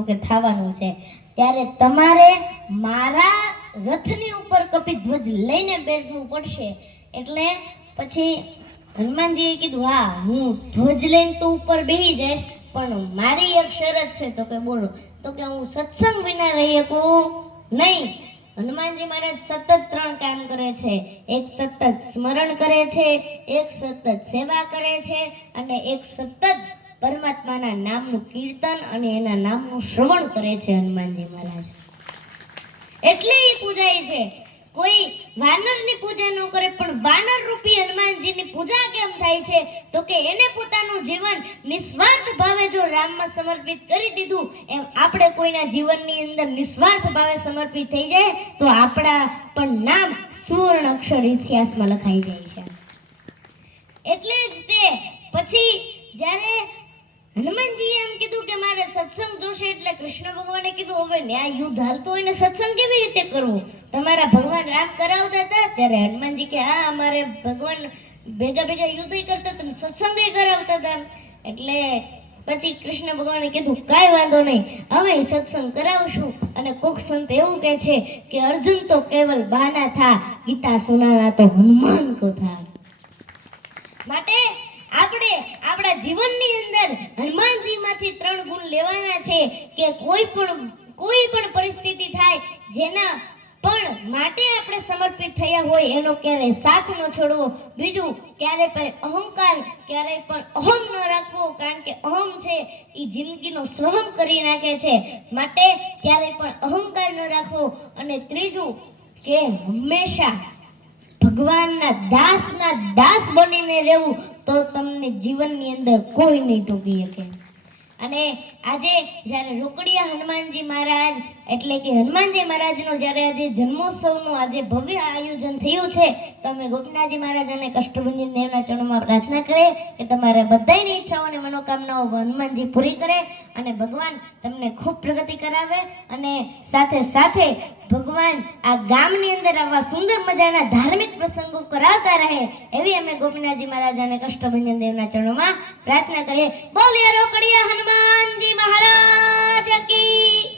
તો કે થવાનું છે, ત્યારે તમારે મારા રથની ઉપર કપિધ્વજ લઈને બેસવું પડશે. એટલે પછી હનુમાનજીએ કીધું હા હું ધ્વજ લઈને તો ઉપર બેસી જઈશ, પણ મારી એક શરત છે. તો કે બોલો. તો કે હું સત્સંગ વિના રહી શકું નહીં. હનુમાનજી મહારાજ સતત 3 કામ કરે છે. એક સતત સ્મરણ કરે છે, એક સતત સેવા કરે છે, અને એક સતત પરમાત્માના નામનું કીર્તન અને એના નામનું શ્રવણ કરે છે હનુમાનજી મહારાજ. એટલે એ પૂજાય છે. કોઈ વાનરની પૂજા ન કરે, પણ વાનર રૂપી હનુમાનજીની પૂજા કેમ થાય છે? તો કે એને પોતાનું જીવન નિસ્વાર્થ ભાવે જો રામમાં સમર્પિત કરી દીધું, એમ આપણે કોઈના જીવનની અંદર નિસ્વાર્થ ભાવે સમર્પિત થઈ જાય તો આપણા પણ નામ સુવર્ણ અક્ષર ઇતિહાસમાં લખાઈ જાય છે. એટલે જ તે પછી જ્યારે હનુમાનજીએ એમ કીધું કે મારે સત્સંગ જોશે, એટલે કૃષ્ણ ભગવાને કીધું હવે ન્યાય યુદ્ધ હાલતો હોય ને સત્સંગ કેવી રીતે કરવું? તમારા ભગવાન રામ કરાવતા હતા. ત્યારે હનુમાનજી કે હા અમારે ભગવાન ભેગા ભેગા યુદ્ધ કરતા હતા, સત્સંગ કરાવતા હતા. એટલે પછી કૃષ્ણ ભગવાને કીધું કાંઈ વાંધો નહીં, હવે સત્સંગ કરાવશું. અને કોક સંત એવું કહે છે કે અર્જુન તો કેવલ બાના થા, ગીતા સુનાના તો હનુમાન કો થા. માટે આપણે આપણા જીવનની અંદર હનુમાનજીમાંથી 3 ગુણ લેવાના છે કે કોઈ પણ પરિસ્થિતિ થાય, જેના પણ માટે આપણે સમર્પિત થયા હોય એનો ક્યારેય સાથ ન છોડવો. બીજું, ક્યારેય પણ અહંકાર, ક્યારેય પણ અહમ ન રાખવો, કારણ કે અહમ છે એ જિંદગીનો સહમ કરી નાખે છે. માટે ક્યારેય પણ અહંકાર ન રાખવો. અને ત્રીજું કે હંમેશા ભગવાનના દાસ બનીને રહેવું, તો તમને જીવનની અંદર કોઈ નહીં ટોકી શકે. અને આજે જ્યારે રોકડિયા હનુમાનજી મહારાજ એટલે કે હનુમાનજી મહારાજનો જ્યારે આજે જન્મોત્સવનું આજે ભવ્ય આયોજન થયું છે, તો અમે ગોપીનાથજી મહારાજ અને કષ્ટભંજન દેવના ચરણોમાં પ્રાર્થના કરીએ કે તમારા બધાની ઈચ્છાઓ અને મનોકામનાઓ હનુમાનજી પૂરી કરે અને ભગવાન તમને ખૂબ પ્રગતિ કરાવે. અને સાથે સાથે ભગવાન આ ગામની અંદર આવા સુંદર મજાના ધાર્મિક પ્રસંગો કરાવતા રહે, એવી અમે ગોપીનાથજી મહારાજ અને કષ્ટભંજન દેવના ચરણોમાં પ્રાર્થના કરીએ. બોલીએ રોકડિયા હનુમાનજી મહારાજ કી.